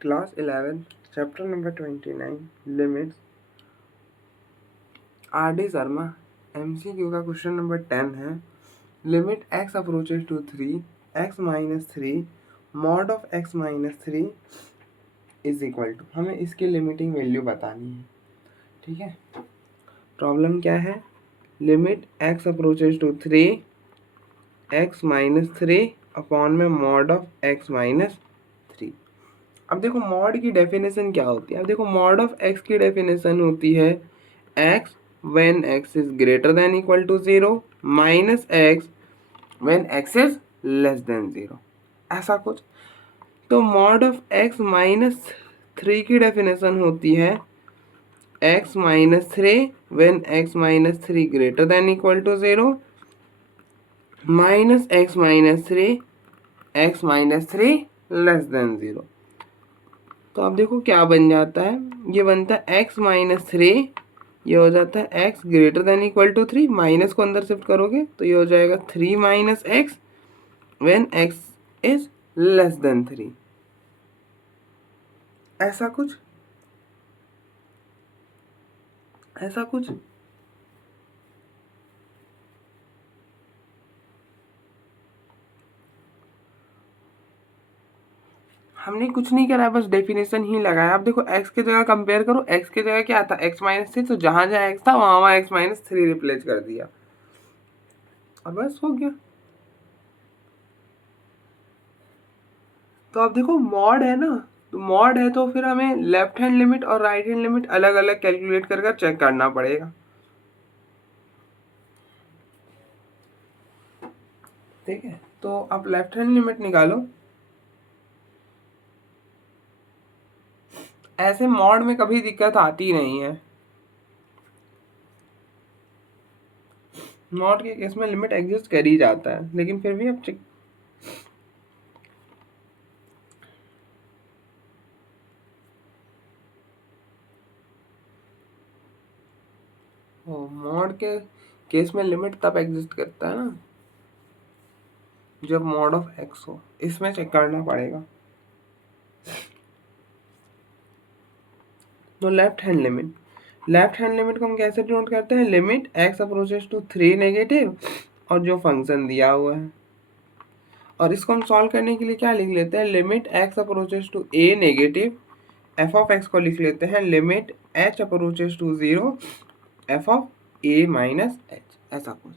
Class 11 chapter number 29 limits R D Sharma MCQ का question number 10 है। Limit x approaches to 3 x minus 3 mod of x minus 3 is equal to, हमें इसकी limiting value बतानी है। ठीक है, प्रॉब्लम क्या है? Limit x approaches to 3 x minus 3 upon में मॉड ऑफ x माइनस 3। अब देखो मॉड की डेफिनेशन क्या होती है। अब देखो मॉड ऑफ x की डेफिनेशन होती है x when x is greater than equal to 0 minus x when x is less than 0, ऐसा कुछ। तो मॉड ऑफ x माइनस 3 की डेफिनेशन होती है x minus 3 when x minus 3 greater than equal to 0 minus x minus 3 x minus 3 less than 0। तो अब देखो क्या बन जाता है, ये बनता है x माइनस 3, ये हो जाता है x greater than equal to 3, minus को अंदर शिफ्ट करोगे तो ये हो जाएगा 3 minus x when x is less than 3, ऐसा कुछ, ऐसा कुछ। हमने कुछ नहीं करा, बस डेफिनेशन ही लगाया। अब देखो x की जगह कंपेयर करो, x की जगह क्या था x माइनस 3, तो जहां जहां x था वहां वहां x माइनस 3 रिप्लेस कर दिया और बस हो गया। तो अब देखो मॉड है ना, तो मॉड है तो फिर हमें लेफ्ट हैंड लिमिट और राइट हैंड लिमिट अलग अलग कैलकुलेट कर चेक करना पड़ेगा। ठीक है, तो आप लेफ्ट हैंड लिमिट निकालो। ऐसे मॉड में कभी दिक्कत आती नहीं है, मॉड के केस में लिमिट एग्जिस्ट कर ही जाता है, लेकिन फिर भी आप चेक। मॉड के केस में लिमिट तब एग्जिस्ट करता है ना जब मॉड ऑफ एक्स हो, इसमें चेक करना पड़ेगा। तो लेफ्ट हैंड लिमिट को हम कैसे डिनोट करते हैं? Limit x approaches to 3 negative और जो फंक्शन दिया हुआ है, और इसको हम सॉल्व करने के लिए क्या लिख लेते हैं? Limit x approaches to a negative f of x को लिख लेते हैं limit h approaches to 0 f of a minus h, ऐसा कुछ।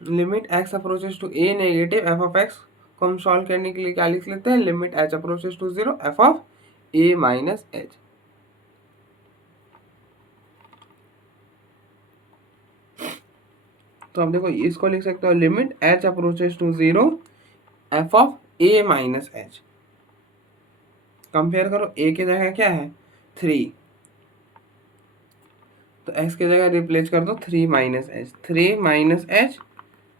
Limit x approaches to a negative f of x को हम सॉल्व करने के लिए क्या लिख लेते हैं? Limit h approaches to 0 f of a minus h. तो अब देखो इसको लिख सकते हो limit h approaches to 0 f of a minus h. Compare करो, ए की जगह क्या है 3, तो एक्स की जगह रिप्लेस कर दो 3 minus H, 3 minus H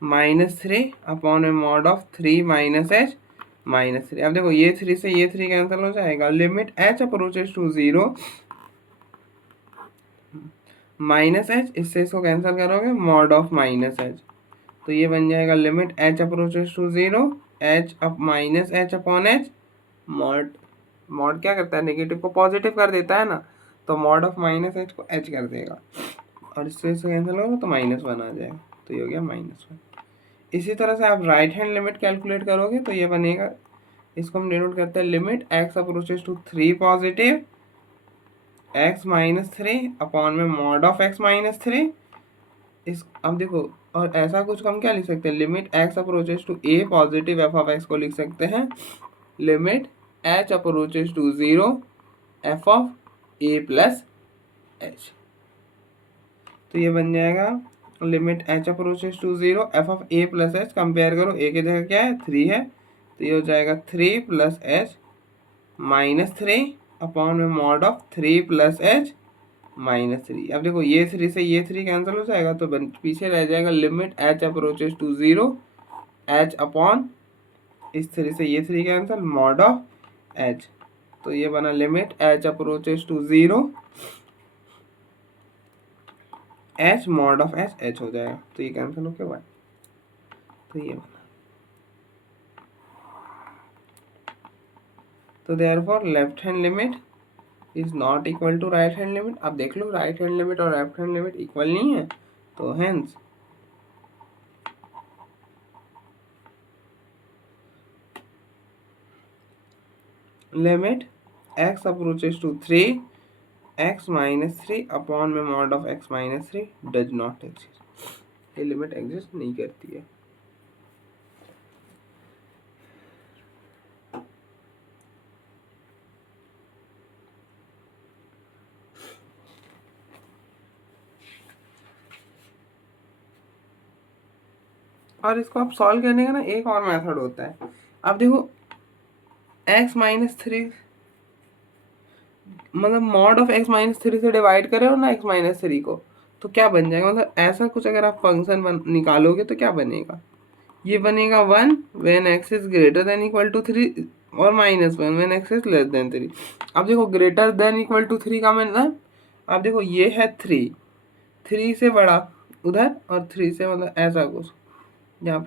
minus 3 upon A mod of 3 minus H minus 3। अब देखो ये 3 से ये 3 कैंसिल हो जाएगा। Limit h approaches to 0 minus h, इससे इसको कैंसिल करोगे मॉड ऑफ माइनस एच, तो ये बन जाएगा limit h approaches to 0 h up minus h upon h. Mod mod क्या करता है? नेगेटिव को पॉजिटिव कर देता है ना, तो मॉड ऑफ माइनस एच को एच कर देगा और इससे कैंसिल होगा तो -1 आ जाएगा, तो ये हो गया -1। इसी तरह से आप राइट हैंड लिमिट कैलकुलेट करोगे तो ये बनेगा, इसको हम डिनोट करते हैं limit x approaches to 3 positive x minus 3 upon में मॉड ऑफ एक्स माइनस 3। इस अब देखो, और ऐसा कुछ हम क्या लिख सकते हैं? Limit x approaches to a positive f of x को लिख सकते हैं limit h approaches to 0 f of a plus h. तो ये बन जाएगा limit h approaches to 0 f of a plus h. Compare करो, ए की जगह क्या है 3 है, तो ये हो जाएगा 3 प्लस एच माइनस 3 अपॉन में mod of 3 plus H minus 3। अब देखो ये 3 से ये 3 कैंसिल हो जाएगा, तो पीछे रह जाएगा limit h approaches to 0 h upon इस 3 से ये 3 कैंसिल मॉड ऑफ एच, तो ये बना limit h approaches to 0 h mod of h, h हो जाएगा, तो ये कैंसिल हो गया, तो ये बना। तो therefore left hand limit is not equal to right hand limit. अब देख लो राइट हैंड लिमिट और लेफ्ट हैंड लिमिट इक्वल नहीं है, तो hence limit x approaches to 3 x minus 3 upon में mod of x minus 3 does not exist. ये limit exist नहीं करती है। और इसको आप सॉल्व करने का ना एक और मेथड होता है। अब देखो x माइनस 3 मतलब मॉड ऑफ x माइनस 3 से डिवाइड करे हो ना x माइनस 3 को, तो क्या बन जाएगा, मतलब ऐसा कुछ अगर आप फंक्शन निकालोगे तो क्या बनेगा, ये बनेगा 1 when x is greater than equal to 3 और -1 when x is less than 3। अब देखो ग्रेटर देन इक्वल टू 3 का मतलब, अब देखो ये है 3 से बड़ा उधर और 3 से मतलब ऐसा कुछ, यहाँ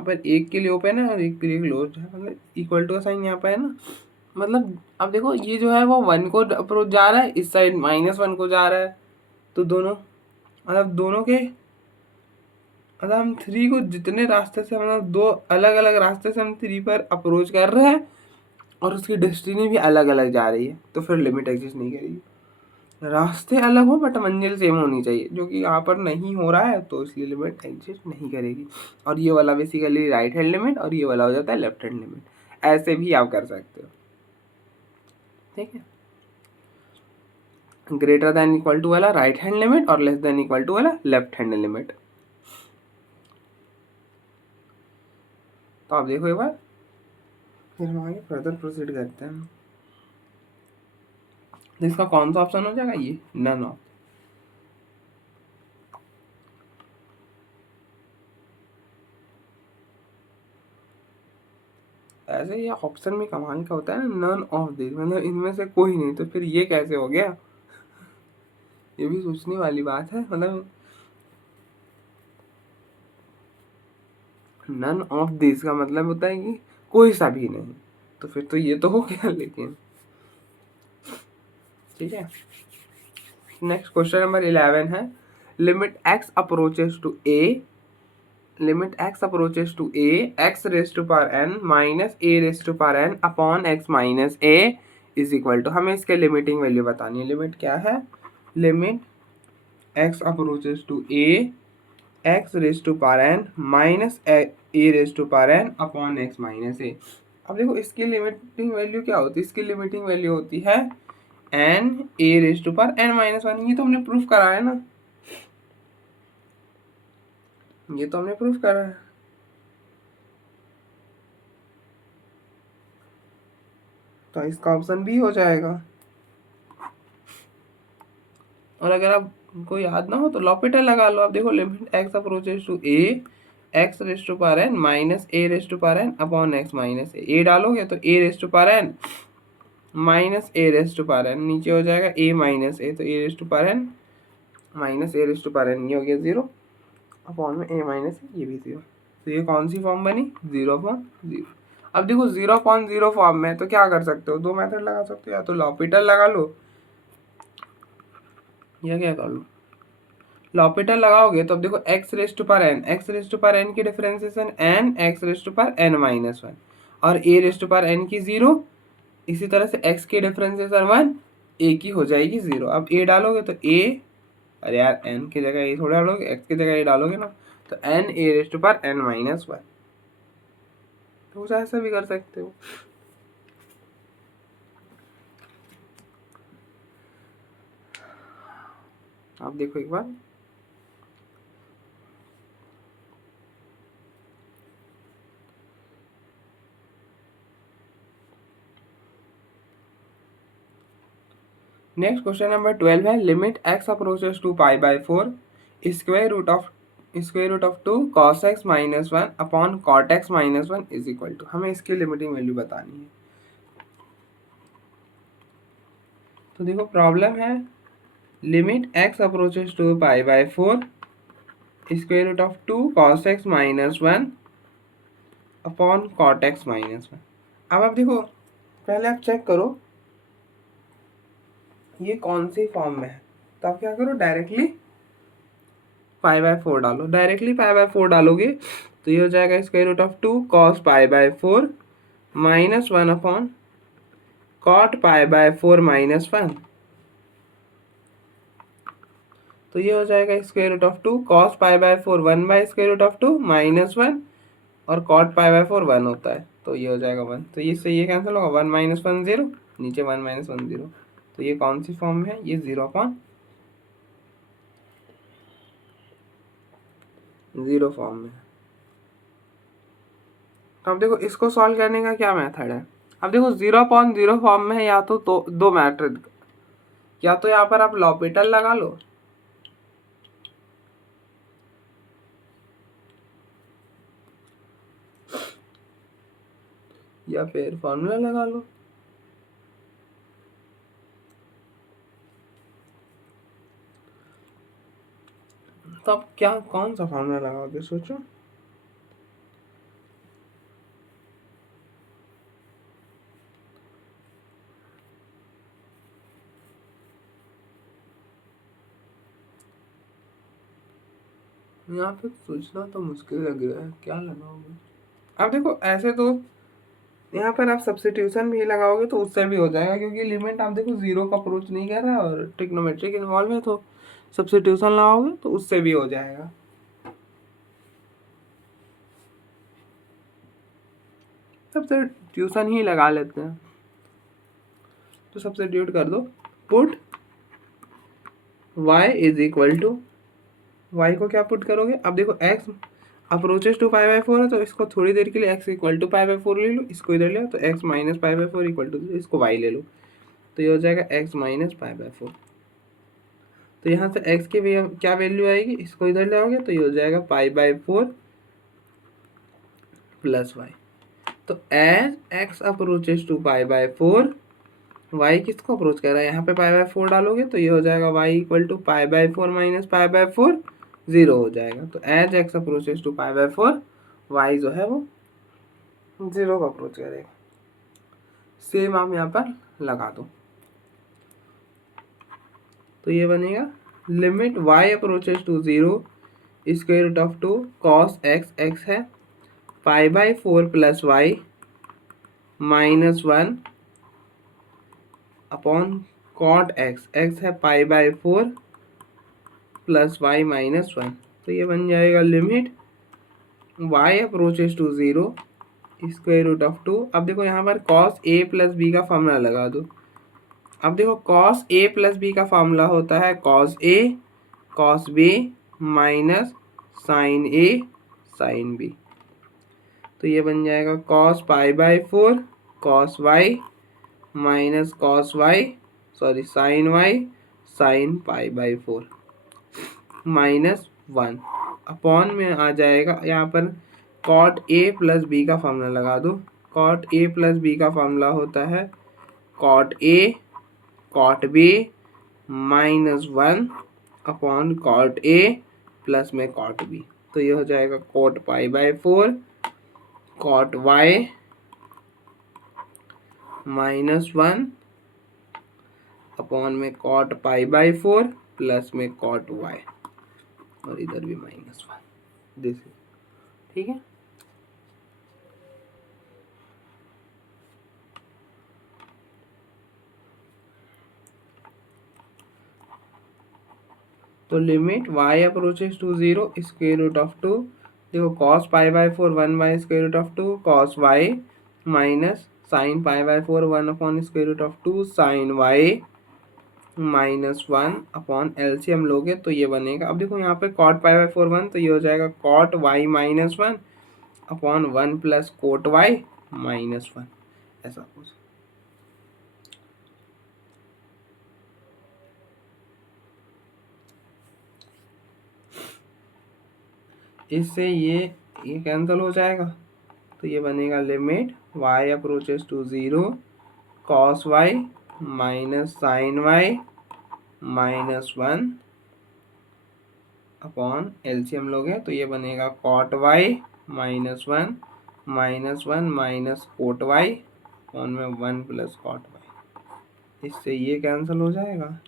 पर एक के लिए ओपन है और एक के लिए क्लोज है, मतलब इक्वल टू का साइन यहाँ पे है ना। मतलब अब देखो ये जो है वो 1 को अप्रोच जा रहा है, इस साइड -1 को जा रहा है, तो दोनों मतलब दोनों के मतलब हम 3 को जितने रास्ते से मतलब दो अलग अलग रास्ते से हम 3 पर अप्रोच कर रहे हैं और उसकी डेस्टिनी भी अलग अलग जा रही है, तो फिर लिमिट एग्जिस्ट नहीं करेगी। रास्ते अलग हो बट मंजिल सेम होनी चाहिए, जो कि यहाँ पर नहीं हो रहा है, तो इसलिए लिमिट एग्जिस्ट नहीं करेगी। और ये वाला बेसिकली राइट हैंड लिमिट और ये वाला हो जाता है लेफ्ट हैंड लिमिट। ऐसे भी आप कर सकते हो, ठीक है। ग्रेटर देन इक्वल टू वाला राइट हैंड लिमिट और लेस देन इक्वल टू वाला लेफ्ट हैंड लिमिट। तो आप देखो एक बार, फिर हम आगे फर्दर प्रोसीड करते हैं। तो इसका कौन सा ऑप्शन हो जाएगा, ये नन ऑफ। ऐसे ये ऑप्शन में कमाल का होता है ना, नन ऑफ दिस, मतलब इनमें से कोई नहीं, तो फिर ये कैसे हो गया, ये भी सोचने वाली बात है। मतलब नन ऑफ दिस का मतलब होता है कि कोई सा भी नहीं, तो फिर तो ये तो हो गया। लेकिन ठीक है, नेक्स्ट क्वेश्चन नंबर 11 है, limit x approaches to a, limit x approaches to a x raise to power n minus a raise to power n upon x minus a is equal to, हमें इसके limiting value बतानी है। Limit क्या है, limit x approaches to a x raise to power n minus a raise to power n upon x minus a। अब देखो इसकी limiting value क्या होती है, इसकी लिमिटिंग वैल्यू होती है n a raise to power n minus 1। ये तो हमने प्रूफ करा है ना, ये तो हमने प्रूफ करा है। तो इसका ऑप्शन बी हो जाएगा। और अगर आपको याद ना हो तो लॉपिटल लगा लो। आप देखो limit x approaches to a x raise to power n minus a raise to power n upon x minus a डालोगे तो a raise to power n minus a raise to power n नीचे हो जाएगा a minus a, तो a raise to power n minus a raise to power n, ये हो गया 0 upon में a माइनस ये भी 0। तो ये कौन सी फॉर्म बनी, 0/0। अब देखो 0/0 फॉर्म में तो क्या कर सकते हो, दो मेथड लगा सकते हो, या तो लॉपिटल लगा लो या क्या कर लो, लॉपिटल लगाओगे तो अब देखो x raise to power n, x raise to power n की differentiation n x raise to power n minus 1 और a raise to power n की 0, इसी तरह से x की डिफरेंशिएशन 1 a की हो जाएगी 0। अब a डालोगे तो a, अरे यार n की जगह a थोड़ा डालोगे, x की जगह a डालोगे ना, तो n a raise to power n minus 1। तो ऐसा भी कर सकते हो। आप देखो एक बार, नेक्स्ट क्वेश्चन नंबर 12 है, limit x approaches to pi by 4 square root of 2 cos x minus 1 upon cot x minus 1 is equal to, हमें इसकी लिमिटिंग वैल्यू बतानी है। तो देखो प्रॉब्लम है, limit x approaches to pi by 4 square root of 2 cos x minus 1 upon cot x minus 1। अब आप देखो पहले आप चेक करो ये कौन सी फॉर्म में है, तो आप क्या करो डायरेक्टली पाई बाय 4 डालो। डायरेक्टली पाई बाय 4 डालोगे तो ये हो जाएगा square root of 2 cos pi by 4 minus 1 upon cot pi by 4 minus 1। तो ये हो जाएगा square root of 2 cos pi by 4 1 by square root of 2 minus 1 और कॉट पाई बाय 4 1 होता है, तो ये हो जाएगा 1। तो इससे ये कैंसिल होगा, 1 माइनस 1 0, नीचे 1 माइनस 1 0। तो ये कौन सी फॉर्म में है, ये 0 अपॉन 0 फॉर्म में है। तो अब देखो इसको सॉल्व करने का क्या मेथड है। अब देखो 0 अपॉन 0 फॉर्म में है, या तो दो मैथड, या तो यहाँ पर आप लॉपिटल लगा लो, या फिर फॉर्मूला लगा लो। तो अब क्या कौन सा फॉर्मूला लगाओगे सोचो। यहाँ पे सोचना तो मुश्किल लग रहा है, क्या लगाओगे। अब देखो ऐसे तो यहाँ पर आप सब्स्टिट्यूशन भी लगाओगे तो उससे भी हो जाएगा, क्योंकि लिमिट आप देखो 0 का अप्रोच नहीं कर रहा है और ट्रिग्नोमेट्रिक इन्वॉल्व है, तो सब्स्टिट्यूशन लगाओगे तो उससे भी हो जाएगा। सब्स्टिट्यूशन ही लगा लेते हैं, तो सब्स्टिट्यूट कर दो। Put y is equal to, y को क्या पुट करोगे। अब देखो x approaches to pi by 4 है, तो इसको थोड़ी देर के लिए x equal to pi by 4 ले लो, इसको इधर ले लो, तो x minus pi by 4 equal to, इसको y ले लो, तो ये हो जाएगा x माइनस पाई बाय 4। तो यहाँ से x की क्या वैल्यू आएगी, इसको इधर ले आओगे तो ये हो जाएगा पाई बाय 4 प्लस y। तो as x approaches to pi by 4, y किसको अप्रोच कर रहा है, यहाँ पे पाई बाय 4 डालोगे तो ये हो जाएगा y equal to pi by 4 minus pi by 4 0 हो जाएगा। तो as x approaches to pi by 4 y जो है वो 0 का अप्रोच करेगा। सेम आप यहाँ पर लगा दो, तो ये बनेगा limit y approaches to 0 square root of 2 cos x है pi by 4 plus y minus 1 upon cot x है pi by 4 plus y minus 1। तो ये बन जाएगा limit y approaches to 0 square root of 2। अब देखो यहाँ पर कॉस a प्लस बी का फॉर्मूला लगा दो। अब देखो कॉस a प्लस बी का फॉर्मूला होता है cos a cos b minus sine a sine b। तो ये बन जाएगा cos pi by 4 cos y minus cos y sorry sine y sine pi by 4 minus 1 upon में आ जाएगा यहाँ पर कॉट a प्लस बी का फॉर्मूला लगा दो। कॉट a प्लस बी का फॉर्मूला होता है cot a cot b minus 1 upon cot a plus में कॉट b। तो ये हो जाएगा cot pi by 4 cot y minus 1 upon में कॉट पाई बाय 4 प्लस में कॉट y, और इधर भी माइनस 1 दिस। ठीक है, तो limit y approaches to 0 square root of 2, देखो cos pi by 4 1 by square root of 2 cos y minus sine pi by 4 1 upon square root of 2 sine y minus 1 upon LCM लोगे तो ये बनेगा। अब देखो यहाँ पे कॉट पाई बाय 4 1, तो ये हो जाएगा cot y minus 1 upon 1 plus cot y minus 1, ऐसा कुछ। इससे ये कैंसिल हो जाएगा, तो ये बनेगा limit y approaches to 0 cos y minus sine y minus 1 upon LCM लोगे तो ये बनेगा cot y minus 1 minus 1 minus cot y upon में 1 प्लस कॉट वाई। इससे ये कैंसिल हो जाएगा।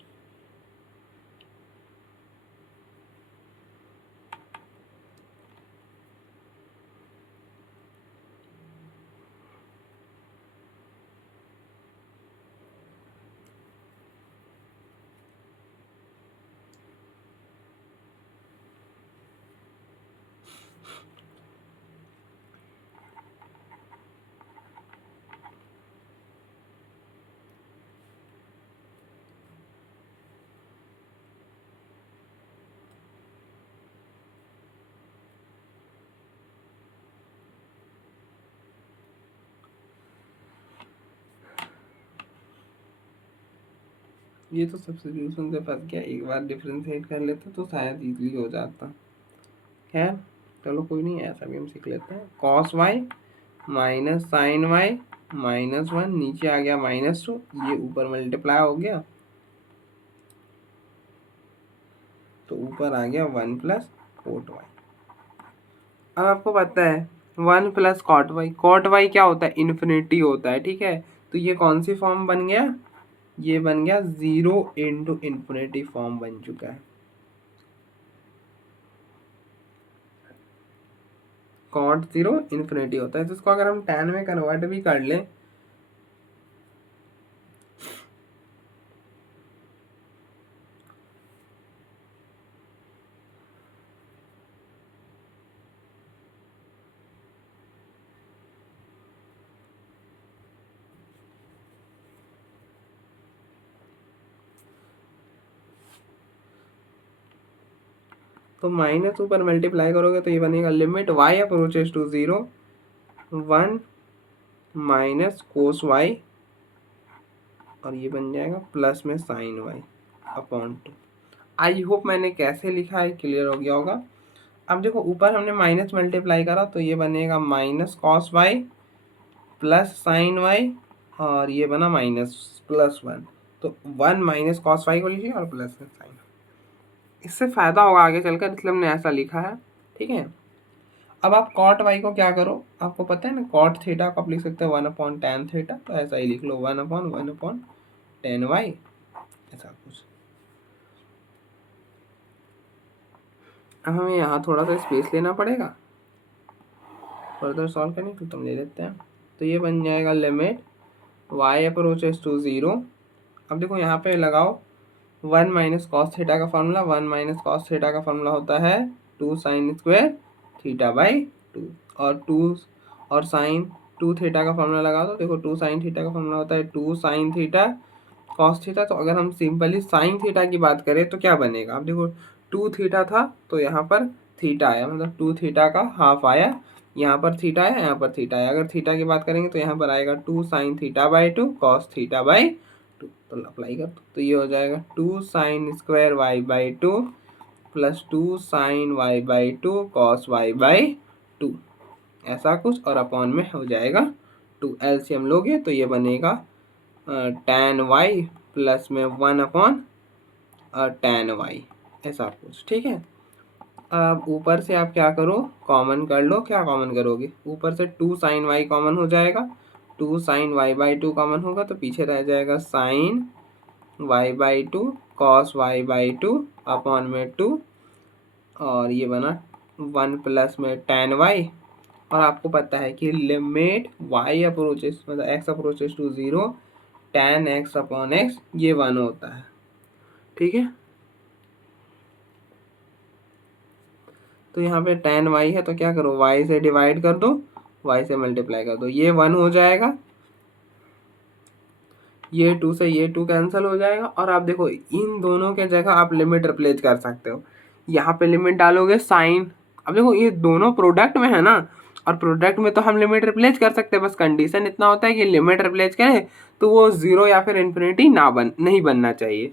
ये तो सब्स्टिट्यूशन से फंस गया, एक बार डिफरेंशिएट कर लेते तो शायद इजीली हो जाता। खैर चलो कोई नहीं, ऐसा भी हम सीख लेते हैं। Cos y minus sine y -1, नीचे आ गया -2, ये ऊपर मल्टीप्लाई हो गया तो ऊपर आ गया 1 प्लस कोट वाई। अब आपको पता है 1 plus cot y, cot y क्या होता है, इन्फिनिटी होता है, ठीक है। तो ये कौन सी फॉर्म बन गया, ये बन गया 0 इंटू इन्फिनिटी फॉर्म बन चुका है। कॉट 0 इन्फिनिटी होता है, तो इसको अगर हम tan में कन्वर्ट भी कर लें तो माइनस ऊपर मल्टीप्लाई करोगे तो ये बनेगा limit y approaches to 0 1 minus cos y, और ये बन जाएगा प्लस में sine y upon 2। I hope मैंने कैसे लिखा है क्लियर हो गया होगा। अब देखो ऊपर हमने माइनस मल्टीप्लाई करा तो ये बनेगा minus cos y plus sine y, और ये बना माइनस +1, तो 1 माइनस कॉस वाई को लीजिए और प्लस में साइन। इससे फ़ायदा होगा आगे चलकर, इसलिए हमने ऐसा लिखा है, ठीक है। अब आप कॉट वाई को क्या करो, आपको पता है ना कॉट थीटा को आप लिख सकते हैं 1/tan थीटा, तो ऐसा ही लिख लो 1/1/tan वाई, ऐसा कुछ। अब हमें यहाँ थोड़ा सा स्पेस लेना पड़ेगा फर्दर सॉल्व करने के, तो हम ले लेते हैं। तो ये बन जाएगा लिमिट y अप्रोचेस टू 0। अब देखो यहाँ पे लगाओ 1 माइनस कॉस थीटा का फॉर्मूला, 1 माइनस कॉस थीटा का फॉर्मूला होता है 2 साइन स्क्वायर थीटा बाई 2, और 2 और साइन 2 थीटा का फॉर्मूला लगा दो। देखो 2 साइन थीटा का फॉर्मूला होता है 2 साइन थीटा कॉस थीटा। तो अगर हम सिंपली साइन थीटा की बात करें तो क्या बनेगा, अब देखो 2 थीटा था तो यहाँ पर थीटा आया, मतलब 2 थीटा का हाफ आया, यहाँ पर थीटा आया, यहाँ पर थीटा आया। अगर थीटा की बात करेंगे तो यहाँ पर आएगा 2 sine theta by 2 cos theta by 2, तो अप्लाई कर तो ये हो जाएगा 2 साइन स्क्वायर वाई बाई 2 प्लस 2 sine y by 2 cos y by 2, ऐसा कुछ, और अपॉन में हो जाएगा 2। एलसीएम लोगे तो ये बनेगा tan वाई प्लस में 1/tan वाई, ऐसा कुछ, ठीक है। अब ऊपर से आप क्या करो, कॉमन कर लो। क्या कॉमन करोगे, ऊपर से 2 साइन वाई कॉमन हो जाएगा, 2 साइन वाई बाई 2 कॉमन होगा तो पीछे रह जाएगा sine y by 2 cos y by 2 upon में 2, और ये बना 1 प्लस में tan वाई। और आपको पता है कि लिमिट y अप्रोचेस मतलब x approaches to 0 tan x upon x ये 1 होता है, ठीक है। तो यहाँ पे tan y है तो क्या करो, y से डिवाइड कर दो, y से मल्टीप्लाई कर दो, ये 1 हो जाएगा, ये 2 से ये 2 कैंसिल हो जाएगा। और आप देखो इन दोनों के जगह आप लिमिट रिप्लेस कर सकते हो, यहाँ पे लिमिट डालोगे साइन, अब देखो ये दोनों प्रोडक्ट में है ना, और प्रोडक्ट में तो हम लिमिट रिप्लेस कर सकते हैं, बस कंडीशन इतना होता है कि लिमिट रिप्लेस करें तो वो 0 या फिर इन्फिनिटी नहीं बनना चाहिए।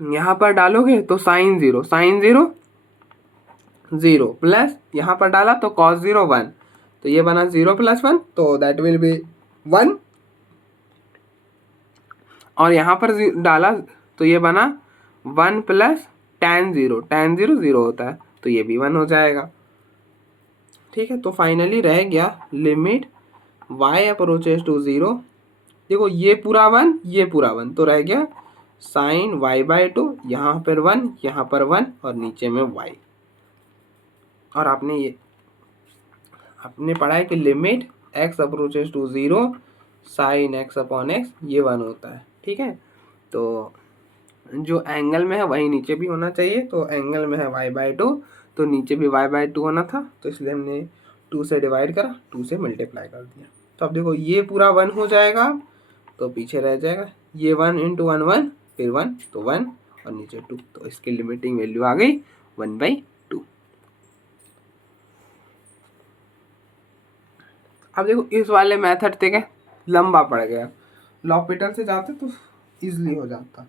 यहाँ पर डालोगे तो साइन 0 0 प्लस यहाँ पर डाला तो कॉस 0 1, तो ये बना 0 + 1 तो दैट विल बी 1, और यहाँ पर डाला तो ये बना 1 प्लस tan 0 0 होता है तो ये भी 1 हो जाएगा, ठीक है। तो फाइनली रह गया लिमिट y अप्रोचेस टू 0, देखो ये पूरा 1 ये पूरा 1, तो रह गया साइन y/2, यहाँ पर 1 यहाँ पर 1 और नीचे में y। और आपने पढ़ा है कि limit x approaches to 0 sine x upon x ये 1 होता है, ठीक है। तो जो एंगल में है वही नीचे भी होना चाहिए, तो एंगल में है y/2 तो नीचे भी y/2 होना था, तो इसलिए हमने 2 से डिवाइड करा, 2 से मल्टीप्लाई कर दिया। तो अब देखो ये पूरा 1 हो जाएगा, तो पीछे रह जाएगा ये 1 इंटू 1 1 फिर 1 तो 1 और नीचे 2, तो इसकी लिमिटिंग वैल्यू आ गई 1/2। अब देखो इस वाले मेथड से क्या लंबा पड़ गया, लॉपिटल से जाते तो इजली हो जाता।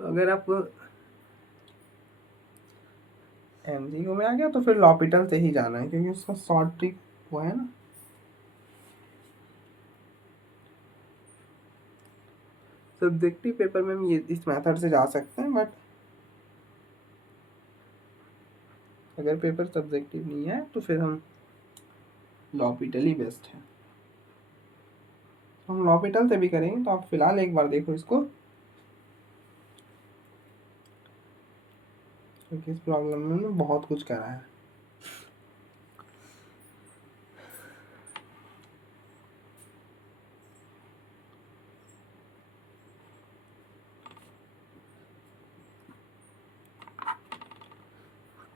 तो अगर आप एमसीक्यू में आ गया तो फिर लॉपिटल से ही जाना है, क्योंकि उसका शॉर्ट ट्रिक वो है ना। सब्जेक्टिव पेपर में हम ये इस मेथड से जा सकते हैं, बट अगर पेपर सब्जेक्टिव नहीं है तो फिर हम लॉपिटल ही बेस्ट है। हम लॉपिटल से भी करेंगे, तो आप फिलहाल एक बार देखो इसको, क्योंकि इस प्रॉब्लम में बहुत कुछ करा है।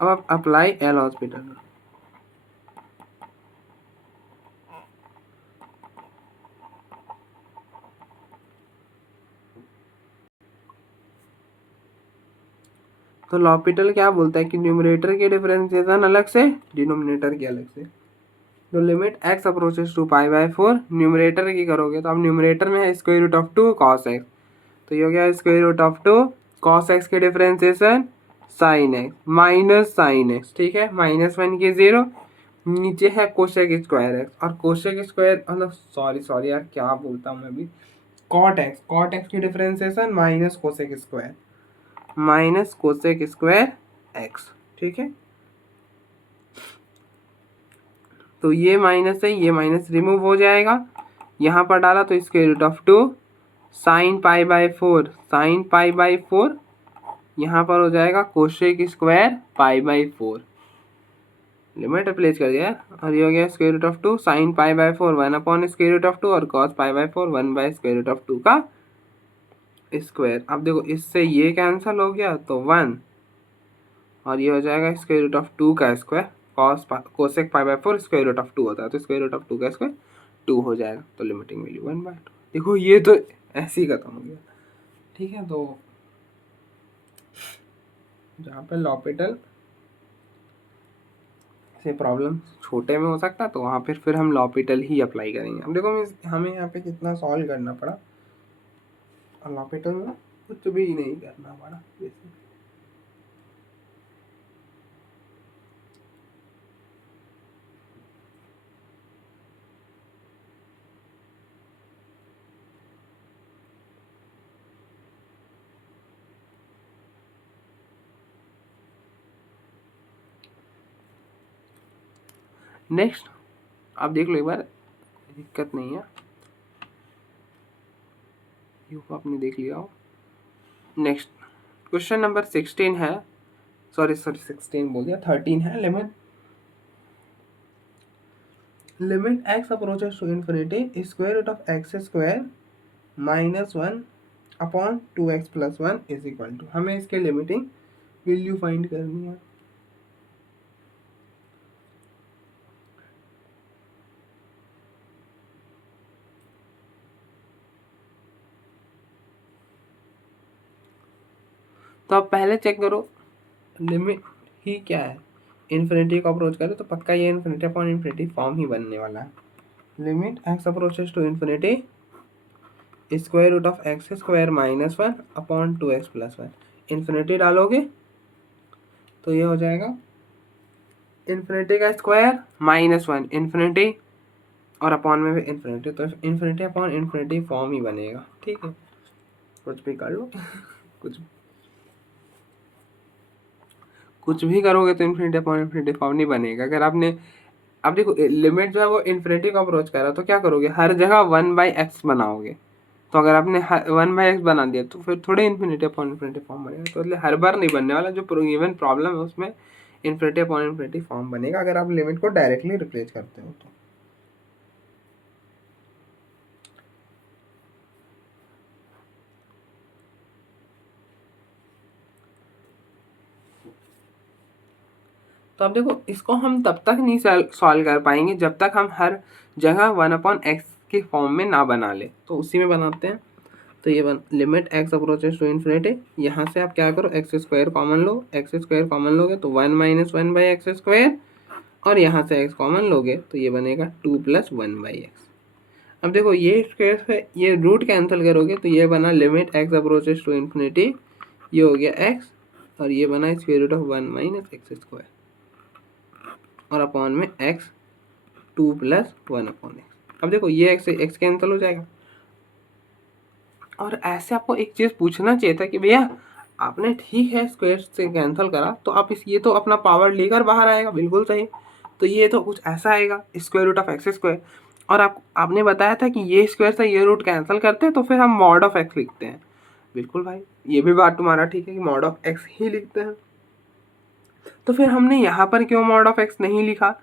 अब आप अप्लाई एल हॉस्पिटल। तो लॉपिटल क्या बोलता है कि न्यूमरेटर की डिफरेंशिएशन अलग से, डिनोमिनेटर की अलग से। तो limit x approaches to π/4 numerator की करोगे तो अब न्यूमरेटर में है square root of 2 cos x, तो ये हो गया square root of 2 cos x की differentiation sin x minus sine x, ठीक है, -1 की 0, नीचे है कोशेक स्क्वायर x, और कोशेक स्क्वायर मतलब सॉरी यार क्या बोलता हूँ मैं अभी, कॉट x की differentiation minus cosec square x, ठीक है। तो ये माइनस है, ये माइनस रिमूव हो जाएगा, यहाँ पर डाला तो स्क्वायर रूट ऑफ 2 साइन π/4 यहाँ पर हो जाएगा कोशेक स्क्वायर π/4, लिमिट अप्लाई कर दिया, और ये हो गया square root of 2 sine π/4 1 upon square root of 2 और कॉस π/4 1/स्क्वायर रूट ऑफ 2 का स्क्वायर। अब देखो इससे ये कैंसिल हो गया तो 1, और ये हो जाएगा स्क्वायर रूट ऑफ 2 का square, cosec π/4 square root of 2 होता है, तो स्क्वायर रूट ऑफ 2 का स्क्वायर 2 हो जाएगा, तो लिमिटिंग वैल्यू 1/2। देखो ये तो ऐसे ही खत्म हो गया, ठीक है। तो जहाँ पे लॉपिटल से प्रॉब्लम छोटे में हो सकता है तो वहाँ फिर हम लॉपिटल ही अप्लाई करेंगे। अब देखो हमें यहाँ पे कितना सॉल्व करना पड़ा, और लॉपिटल में कुछ भी नहीं करना पड़ा बेसिकली। नेक्स्ट आप देख लो एक बार, दिक्कत नहीं है, यू को आपने देख लिया हो। नेक्स्ट क्वेश्चन नंबर 16 है, सॉरी 16 बोल दिया, 13 है। Limit x approaches to infinity square root of x square -1 upon 2x + 1 is equal to, हमें इसके लिमिटिंग वैल्यू फाइंड करनी है। तो आप पहले चेक करो लिमिट ही क्या है, इन्फिनिटी को अप्रोच करें तो पक्का ये इन्फिनिटी अपॉन इन्फिनिटी फॉर्म ही बनने वाला है। Limit x approaches to infinity square root of x square -1 upon 2x + 1, infinity डालोगे तो ये हो जाएगा इन्फिनिटी का स्क्वायर -1 इन्फिनिटी और अपॉन में भी इन्फिनिटी, तो इन्फिनिटी अपॉन इन्फिनिटी फॉर्म ही बनेगा, ठीक है। कुछ भी कर लो कुछ भी करोगे तो इन्फिनिटी अपॉन इन्फिनिटी फॉर्म नहीं बनेगा। अगर आपने अब देखो लिमिट जो है वो इन्फिनिटी को अप्रोच कर रहा है, तो क्या करोगे, हर जगह 1/x बनाओगे। तो अगर आपने 1/x बना दिया तो फिर थोड़े इन्फिनिटी अपॉन इन्फिनिटी फॉर्म बनेगा। तो इसलिए हर बार नहीं बनने वाला, जो गिवन प्रॉब्लम है उसमें इन्फिनिटी अपॉन इन्फिनिटी फॉर्म बनेगा अगर आप लिमिट को डायरेक्टली रिप्लेस करते हो तो अब देखो इसको हम तब तक नहीं सॉल्व कर पाएंगे जब तक हम हर जगह 1/x के फॉर्म में ना बना ले। तो उसी में बनाते हैं। तो ये limit x approaches to infinity, यहाँ से आप क्या करो, एक्स स्क्वायर कॉमन लो, एक्स स्क्वायर कॉमन लोगे तो 1 - 1/x², और यहाँ से x कॉमन लोगे तो ये बनेगा 2 + 1/x। अब देखो ये स्क्वायर है, ये रूट कैंसिल करोगे तो ये बना limit x approaches to infinity, ये हो गया x, और ये बना स्क्वायर रूट ऑफ 1 - x², और अपॉन में x 2 + 1/x। अब देखो ये x कैंसिल हो जाएगा। और ऐसे आपको एक चीज़ पूछना चाहिए था कि भैया आपने ठीक है स्क्वायर से कैंसिल करा, तो आप ये तो अपना पावर लेकर बाहर आएगा, बिल्कुल सही। तो ये तो कुछ ऐसा आएगा स्क्वायर रूट ऑफ x², और आपने बताया था कि ये स्क्वायर से ये रूट कैंसिल करते हैं तो फिर हम मॉड ऑफ x लिखते हैं। बिल्कुल भाई, ये भी बात तुम्हारा ठीक है कि मॉड ऑफ x ही लिखते हैं। तो फिर हमने यहाँ पर क्यों मॉड ऑफ x नहीं लिखा?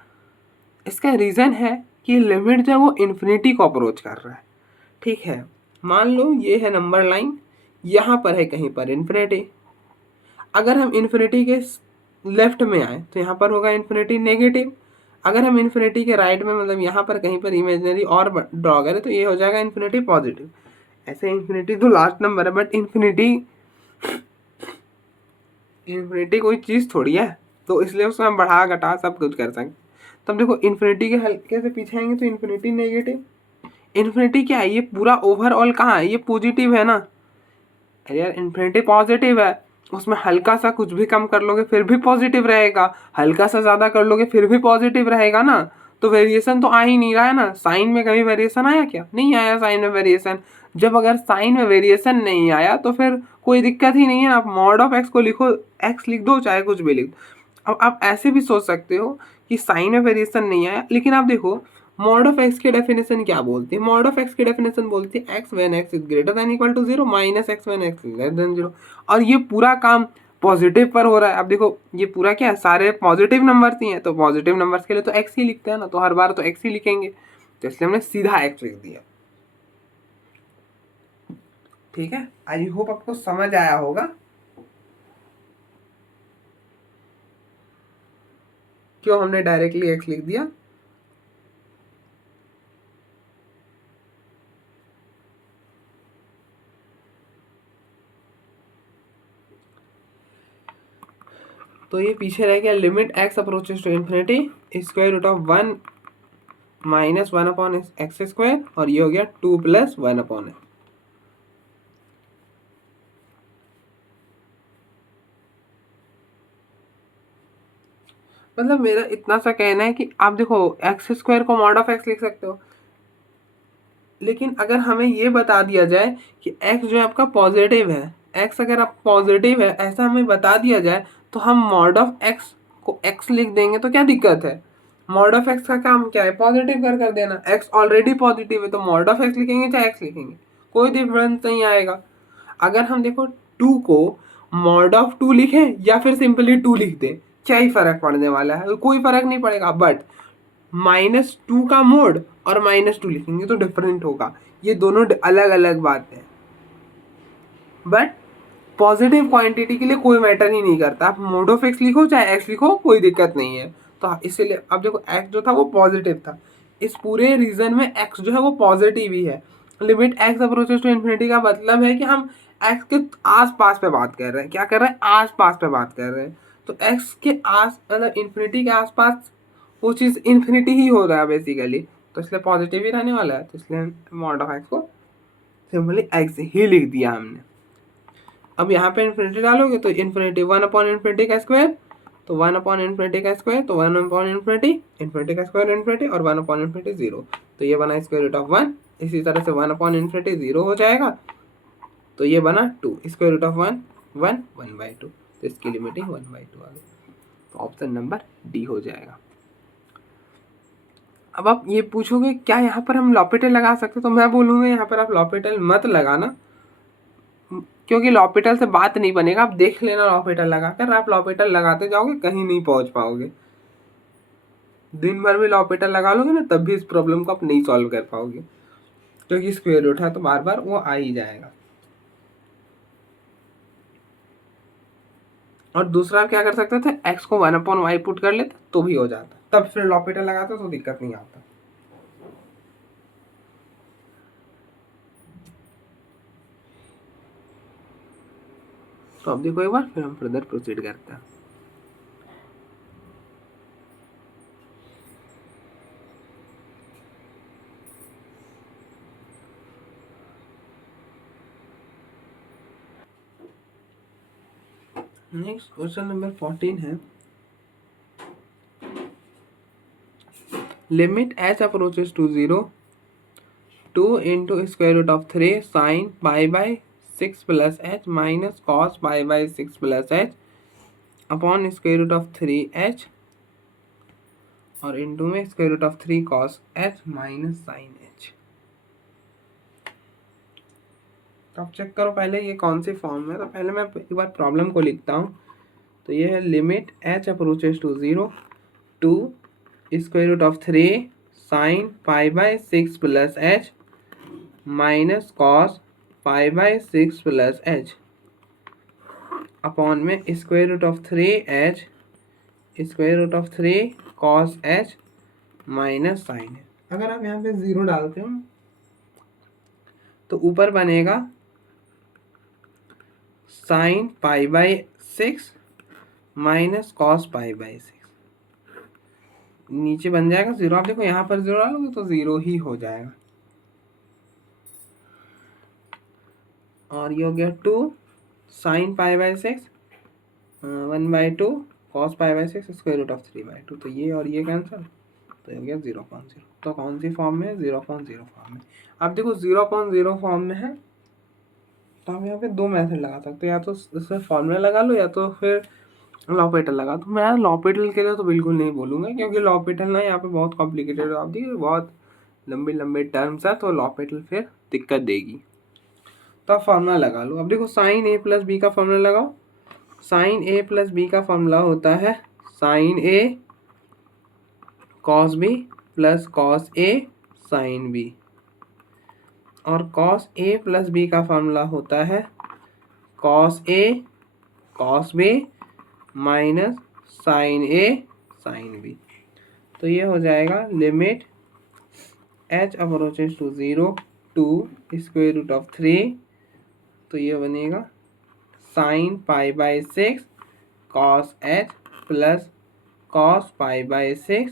इसका रीज़न है कि लिमिट जो है वो इन्फिनिटी को अप्रोच कर रहा है। ठीक है, मान लो ये है नंबर लाइन, यहाँ पर है कहीं पर इन्फिनिटी। अगर हम इन्फिनिटी के लेफ्ट में आए तो यहाँ पर होगा इन्फिनिटी नेगेटिव। अगर हम इन्फिनिटी के राइट में, मतलब यहाँ पर कहीं पर इमेजिनरी और ड्रॉ करें तो ये हो जाएगा इन्फिनिटी पॉजिटिव। ऐसे इन्फिनिटी तो लास्ट नंबर है, बट इन्फिनिटी कोई चीज़ थोड़ी है, तो इसलिए उसमें हम बढ़ा घटा सब कुछ कर सकते। तब देखो इन्फिनिटी के हल्के से पीछे आएंगे तो इन्फिनिटी नेगेटिव। इन्फिनिटी क्या है, ये पूरा ओवरऑल कहाँ है, ये पॉजिटिव है ना। अरे यार इन्फिनिटी पॉजिटिव है, उसमें हल्का सा कुछ भी कम कर लोगे फिर भी पॉजिटिव रहेगा, हल्का सा ज़्यादा कर लोगे फिर भी पॉजिटिव रहेगा ना। तो वेरिएशन तो आ ही नहीं रहा है ना। साइन में कभी वेरिएशन आया क्या? नहीं आया साइन में वेरिएशन। जब अगर साइन में वेरिएशन नहीं आया तो फिर कोई दिक्कत ही नहीं है, आप मॉड ऑफ एक्स को लिखो, एक्स लिख दो चाहे कुछ भी लिख दो। अब आप ऐसे भी सोच सकते हो कि साइन में वेरिएशन नहीं आया, लेकिन आप देखो मॉड ऑफ एक्स की डेफिनेशन क्या बोलती है? मॉड ऑफ एक्स की डेफिनेशन बोलती है x when x is greater than equal to 0 minus x when x is less than 0। और ये पूरा काम पॉजिटिव पर हो रहा है। अब देखो ये पूरा क्या है, सारे पॉजिटिव नंबर्स ही हैं, तो पॉजिटिव नंबर्स के लिए तो एक्स ही लिखते हैं ना, तो हर बार तो एक्स ही लिखेंगे, तो इसलिए हमने सीधा एक्स लिख दिया। ठीक है, आई होप आपको समझ आया होगा क्यों हमने डायरेक्टली एक्स लिख दिया। तो ये पीछे रह गया limit x approaches to infinity square root of 1 - 1/x², और ये हो गया 2 + 1/x। मतलब मेरा इतना सा कहना है कि आप देखो x² को मॉड ऑफ एक्स लिख सकते हो, लेकिन अगर हमें ये बता दिया जाए कि x जो है आपका पॉजिटिव है, x अगर आप पॉजिटिव है ऐसा हमें बता दिया जाए, तो हम मॉड ऑफ x को x लिख देंगे, तो क्या दिक्कत है? मॉड ऑफ x का काम क्या है? पॉजिटिव कर देना। x ऑलरेडी पॉजिटिव है तो मॉड ऑफ x लिखेंगे चाहे x लिखेंगे, कोई डिफरेंस नहीं आएगा। अगर हम देखो 2 को मॉड ऑफ 2 लिखें या फिर सिंपली 2 लिख दें, क्या ही फर्क पड़ने वाला है? कोई फर्क नहीं पड़ेगा। बट -2 का मोड और -2 लिखेंगे तो डिफरेंट होगा। ये दोनों अलग अलग बात है। बट पॉजिटिव क्वांटिटी के लिए कोई मैटर ही नहीं करता, आप मोड ऑफ एक्स लिखो चाहे एक्स लिखो, कोई दिक्कत नहीं है। तो इसीलिए अब देखो एक्स जो था वो पॉजिटिव था, इस पूरे रीजन में एक्स जो है वो पॉजिटिव ही है। Limit x approaches to infinity का मतलब है कि हम एक्स के आस पास पे बात कर रहे हैं। क्या कर रहे हैं? आस पास पे बात कर रहे हैं। तो एक्स के आस, मतलब इन्फिनिटी के आस पास वो चीज़ इन्फिनिटी ही हो रहा है बेसिकली, तो इसलिए पॉजिटिव ही रहने वाला है। तो इसलिए मॉड ऑफ एक्स को सिंपली एक्स ही लिख दिया हमने। अब यहाँ पे इन्फिनिटी डालोगे तो इन्फिनिटी 1/∞ का स्क्वायर, तो 1/∞ का स्क्वायर, तो 1/∞, इन्फिनिटी का स्क्वायर इन्फिनिटी, और 1/∞ 0, तो ये बना स्क्वायर रूट ऑफ 1। इसी तरह से 1/∞ 0 हो जाएगा, तो ये बना 2, स्क्वायर रूट ऑफ 1 1 1/2, तो इसकी लिमिटिंग 1/2 आ गई। तो ऑप्शन नंबर डी हो जाएगा। अब आप ये पूछोगे क्या यहाँ पर हम लॉपिटल लगा सकते, तो मैं बोलूँगा यहाँ पर आप लॉपिटल मत लगाना, क्योंकि लॉपिटल से बात नहीं बनेगा। आप देख लेना लॉपिटल लगाकर, आप लॉपिटल लगाते जाओगे कहीं नहीं पहुँच पाओगे। दिन भर भी लॉपिटल लगा लोगे ना, तब भी इस प्रॉब्लम को आप नहीं सॉल्व कर पाओगे, क्योंकि स्क्वायर रूट है तो बार बार वो आ ही जाएगा। और दूसरा आप क्या कर सकते थे, x को 1/y पुट कर लेते तो भी हो जाता, तब फिर लॉपिटल लगाते तो दिक्कत नहीं आता। तो अब देखो एक बार, फिर हम फर्दर प्रोसीड करते हैं। नेक्स्ट क्वेश्चन नंबर 14 है, limit h approaches to 0, 2 into square root of 3 sin pi by 6 plus h minus cos pi by 6 plus h upon square root of 3h और इंटू में square root of 3 cos h minus sine h। तो आप check करो पहले ये कौन सी form में, तो पहले मैं एक बार प्रॉब्लम को लिखता हूँ। तो ये है limit h approaches to 0, 2 square root of 3 sine pi by 6 plus h minus cos pi by 6 plus h upon में square root of 3h square root of 3 cos h minus sine h। अगर आप यहाँ पे 0 डालते हो तो ऊपर बनेगा sine pi by 6 minus cos pi by 6, नीचे बन जाएगा 0। आप देखो यहाँ पर 0 डालोगे तो 0 ही हो जाएगा। और ये हो गया 2 sine pi by 6 1/2 cos pi by 6 square root of 3/2। तो ये और ये कैंसिल, तो हो गया 0.0। तो कौन सी फॉर्म में है, 0.0 फॉर्म में। आप देखो 0.0 फॉर्म में है तो हम यहाँ पे दो मेथड लगा सकते हैं, या तो इसमें फॉर्मूला लगा लो या तो फिर लॉपिटल लगा। तो मैं लॉपिटल के लिए तो बिल्कुल नहीं बोलूँगा, क्योंकि लॉपिटल ना यहाँ पे बहुत कॉम्प्लिकेटेड है, आप देखिए बहुत लंबे लंबे टर्म्स है, तो लॉपिटल फिर दिक्कत देगी। तो आप फॉर्मूला लगा लो। अब देखो साइन ए प्लस बी का फॉर्मूला लगाओ। साइन ए प्लस बी का फॉर्मूला होता है sine A cos B plus cos A sine B, और कॉस ए प्लस बी का फॉर्मूला होता है cos A cos B minus sine A sine B. तो ये हो जाएगा limit h approaches to 0, 2 square root of 3, तो ये बनेगा sine pi by 6 cos h plus cos pi by 6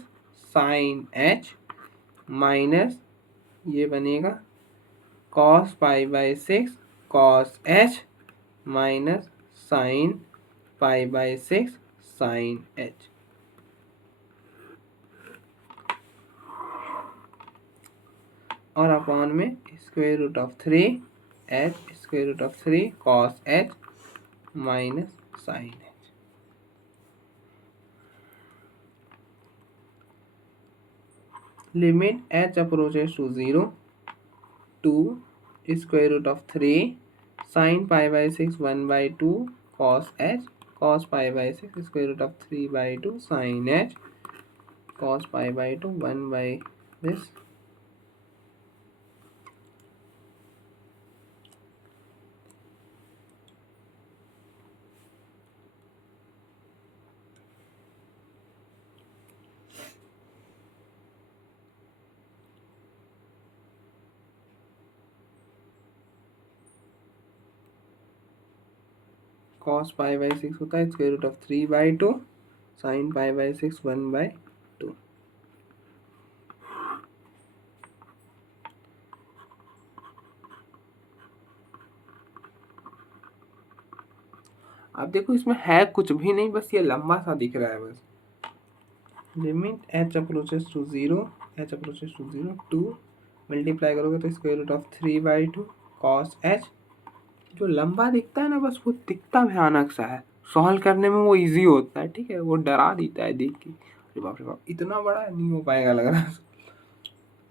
sine h minus ये बनेगा cos pi by 6 cos h minus sine pi by 6 sine h। और अपॉन में square root of 3h square root of 3 cos h minus sine h। Limit h approaches to 0, 2 square root of 3 sine pi by 6 1/2 cos h cos pi by 6 square root of 3/2 sine h cos pi by 2 1 bye this cos pi by 6 होता है square root of 3/2 sine pi by 6 1/2। अब देखो इसमें है कुछ भी नहीं, बस ये लंबा सा दिख रहा है बस। Limit h approaches to 0, h approaches to 0, 2 multiply करोगे तो square root of 3/2 cos h। जो लंबा दिखता है ना, बस वो दिखता भयानक सा है, सॉल्व करने में वो इजी होता है, ठीक है, वो डरा देता है देख के, अरे बाप रे बाप इतना बड़ा नहीं हो पाएगा लग रहा है।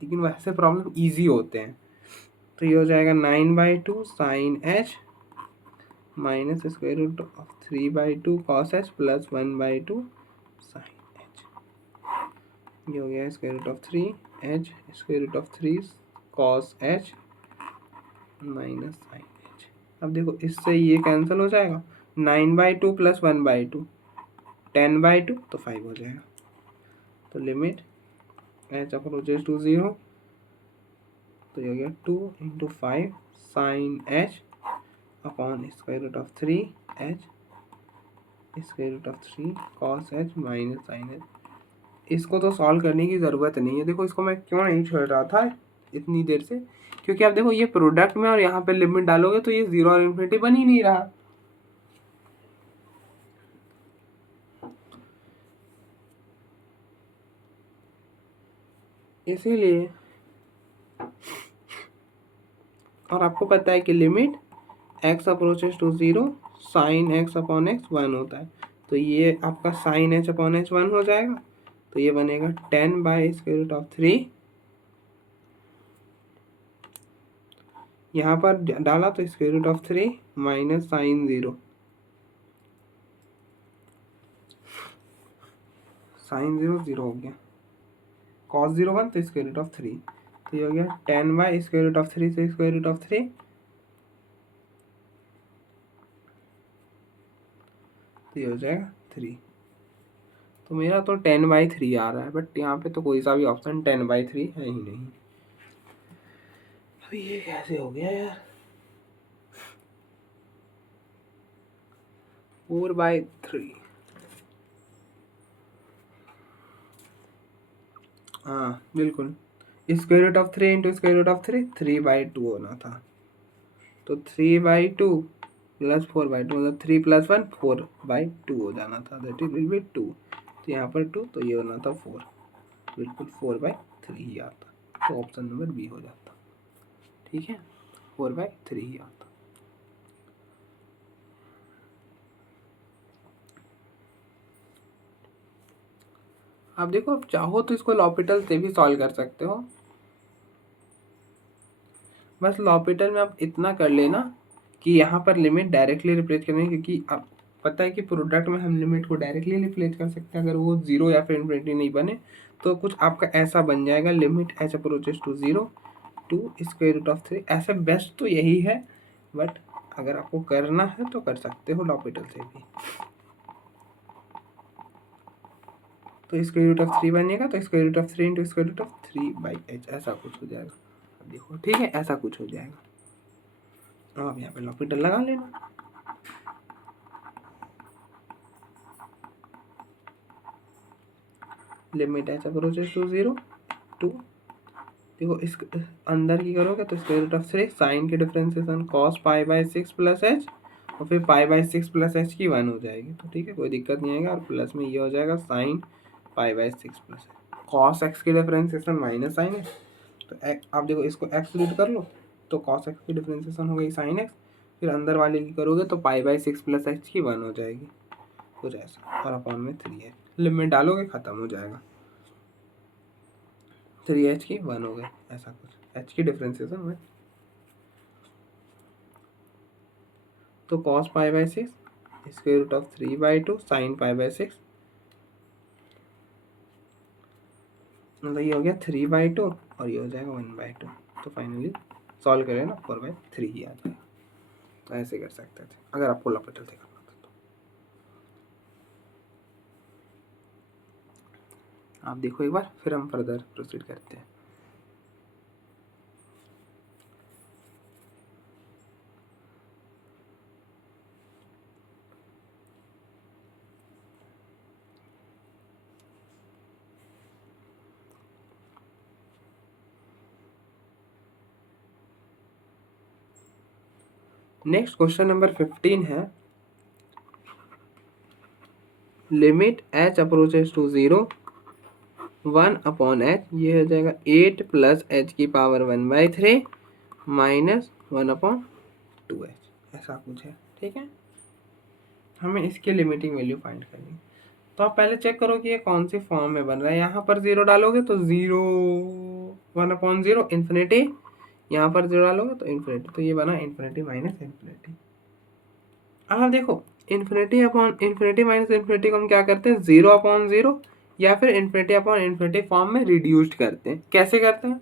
लेकिन वैसे प्रॉब्लम ईजी होते हैं। तो ये हो जाएगा 9/2 sine h minus square root of 3/2 cos h plus 1/2 sine h. ये हो गया square root of 3 h square root of 3 cos h minus sine h. अब देखो इससे ये कैंसिल हो जाएगा, 9/2 प्लस 1/2 10/2 तो 5 हो जाएगा। तो लिमिट एच अप्रोचेस टू 0, तो ये हो गया 2 into 5 sine h upon square root of 3 h square root of 3 cos h minus sine h. इसको तो सॉल्व करने की ज़रूरत नहीं है। देखो इसको मैं क्यों नहीं छोड़ रहा था इतनी देर से, क्योंकि आप देखो ये प्रोडक्ट में और यहाँ पे लिमिट डालोगे तो ये 0 और इन्फिनिटी बन ही नहीं रहा। इसीलिए, और आपको पता है कि limit x approaches to 0 sine x upon x 1 होता है। तो ये आपका साइन h अपॉन h 1 हो जाएगा। तो ये बनेगा 10/√3। यहाँ पर डाला तो √3 माइनस साइन 0, साइन 0 0 हो गया, कॉस 0 1 तो √3। तो ये हो गया 10/√3 से √3, तो ये हो जाएगा 3। तो मेरा तो 10/3 आ रहा है, बट यहाँ पे तो कोई सा भी ऑप्शन 10/3 है ही नहीं। अब ये कैसे हो गया यार? 4/3। हाँ बिल्कुल, square root of 3 into square root of 3 3/2 होना था। तो 3/2 प्लस 4/2 मतलब 3 + 1 4/2 हो जाना था, दैट इज विल बी 2। तो यहाँ पर 2 तो ये होना था 4, बिल्कुल 4/3 ही आता। तो ऑप्शन नंबर बी हो जाता। ठीक है, 4/3 ही आता। आप देखो, आप चाहो तो इसको लॉपिटल से भी सॉल्व कर सकते हो। बस लॉपिटल में आप इतना कर लेना कि यहाँ पर लिमिट डायरेक्टली रिप्लेस करनी है, क्योंकि आप पता है कि प्रोडक्ट में हम लिमिट को डायरेक्टली रिप्लेस कर सकते हैं। अगर वो 0 या फिर इन्फिनिटी नहीं बने तो कुछ आपका ऐसा बन जाएगा, limit h approaches to 0 two square root of 3। ऐसे बेस्ट तो यही है, बट अगर आपको करना है तो कर सकते हो लॉपिटल से भी। तो स्क्वायर रूट ऑफ 3 बनेगा, तो square root of 3 into square root of 3/h ऐसा कुछ हो जाएगा। देखो ठीक है, ऐसा कुछ हो जाएगा। अब यहाँ पे लॉपिटल लगा लेना। Limit h approaches to 0 two, देखो इस अंदर की करोगे तो स्क्वायर रूट ऑफ 3 साइन के डिफरेंशिएशन cos π/6 प्लस एच, और फिर π/6 प्लस एच की 1 हो जाएगी। तो ठीक है, कोई दिक्कत नहीं आएगा। और प्लस में ये हो जाएगा sine π/6 plus h, cos x की डिफरेंशिएशन माइनस साइन एक्स। तो आप देखो इसको एक्स रूट कर लो तो कॉस एक्स की डिफरेंशिएशन हो गई साइन एक्स, फिर अंदर वाले की करोगे तो π/6 प्लस एच की 1 हो जाएगी कुछ ऐसा, और अपॉन में 3h लिमिट डालोगे खत्म हो जाएगा। 3h की 1 हो गए, ऐसा कुछ h की डिफरेंशिएशन में। तो cos π/6 square root of 3/2 sine π/6, मतलब ये हो गया 3/2 और ये हो जाएगा 1/2। तो फाइनली सॉल्व करें ना 4/3 ही आता है। तो ऐसे कर सकते थे अगर आपको लॉपिटल से करना था तो। आप देखो एक बार, फिर हम फर्दर प्रोसीड करते हैं। नेक्स्ट क्वेश्चन नंबर 15 है, limit h approaches to 0 1/h, ये हो जाएगा 8 प्लस h की पावर 1/3 माइनस 1/2h, ऐसा कुछ है। ठीक है, हमें इसकी लिमिटिंग वैल्यू फाइंड करनी है। तो आप पहले चेक करो कि ये कौन सी फॉर्म में बन रहा है। यहाँ पर 0 डालोगे तो 0 1/0 इन्फिनिटी, यहाँ पर जो डालोगे तो इन्फिनिटी, तो ये बना इन्फिनिटी माइनस इन्फिनिटी। अब देखो infinity upon infinity minus infinity को हम क्या करते हैं, 0/0 या फिर इन्फिनिटी अपॉन इन्फिनिटी फॉर्म में रिड्यूस्ड करते हैं। कैसे करते हैं,